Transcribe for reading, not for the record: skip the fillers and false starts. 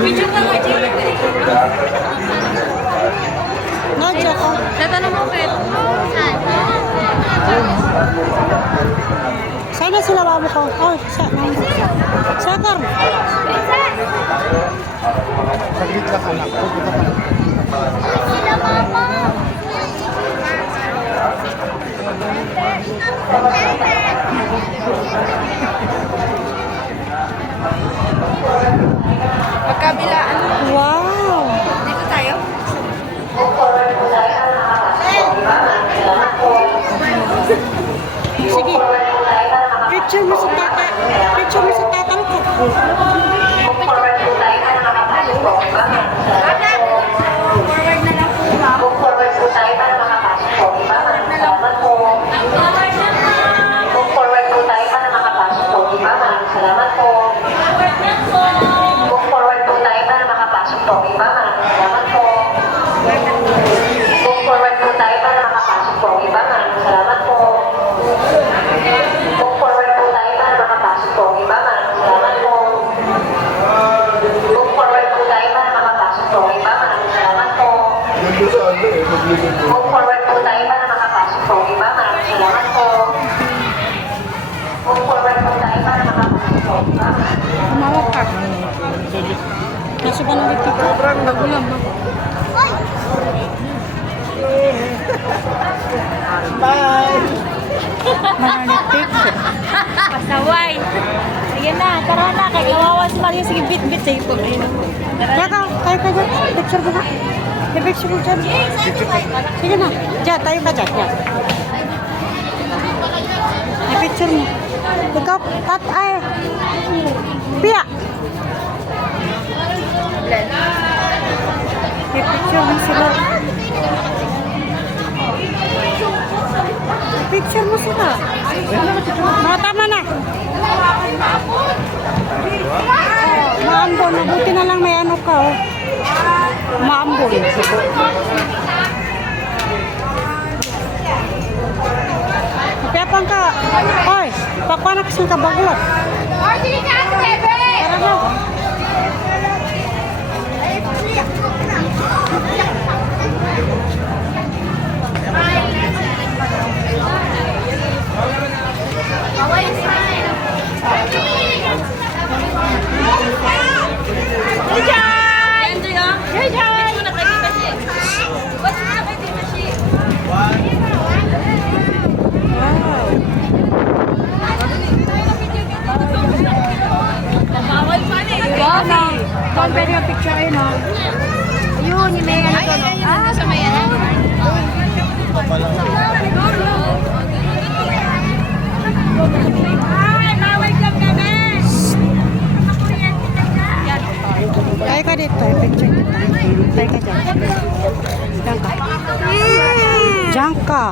Video ka nga, Jay. Nadya ka. Tatanong mo, Fred. Sana sila babo ko. Oh, sakar. Saglit lang anak. Pupunta ka na. Sila, mama. Magkabilaan. Wow. Dito tayo. Sige. Picture mo sa tata. Picture mo sa tatang ko. Forward na lang po, ma'am. Forward po tayo para makapasok po. Iba, maraming salamat po. Move forward po tayo para makapasok po. Iba, maraming salamat po. Move forward po tayo para makapasok po. Iba, maraming salamat po. Move forward po tayo para makapasok po. Iba, maraming salamat po. Move forward po tayo para makapasok po. Iba, maraming salamat po. Move forward po tayo para makapasok po. Iba, maraming salamat po. Nandun sa ano eh. Maglilit po. Move forward po tayo para makapasok po. Iba, maraming salamat po. Move forward po tayo para makapasok po. Iba, Umawak ka. Nasa ba nang picture? Sobrang Magulang ba? Bye! Mananang picture. Pasaway. Ayan na, tara na. Kay kawawa si Mario. Sige, bit-bit sa ito. Kaya ka, tayo ka dyan. Picture mo ka. Picture mo dyan. Sige na. Diyan, tayo ka dyan. Diyan. Picture mo. Ikaw, tat, ay. Pia. Picture mo sila. Picture mo sila. Mga tama na. Maambon. Mabuti na lang may ano ka. Oh. Maambon. Kapang ka. Oy, pakwa na kasing kabagot. Tara na. Don't very yung picture ayun ha. Ayun, yung may ano to. Ah, sa may ano. Tayo ka dito, picture kita. Tayo ka dyan. Diyan ka. Diyan ka.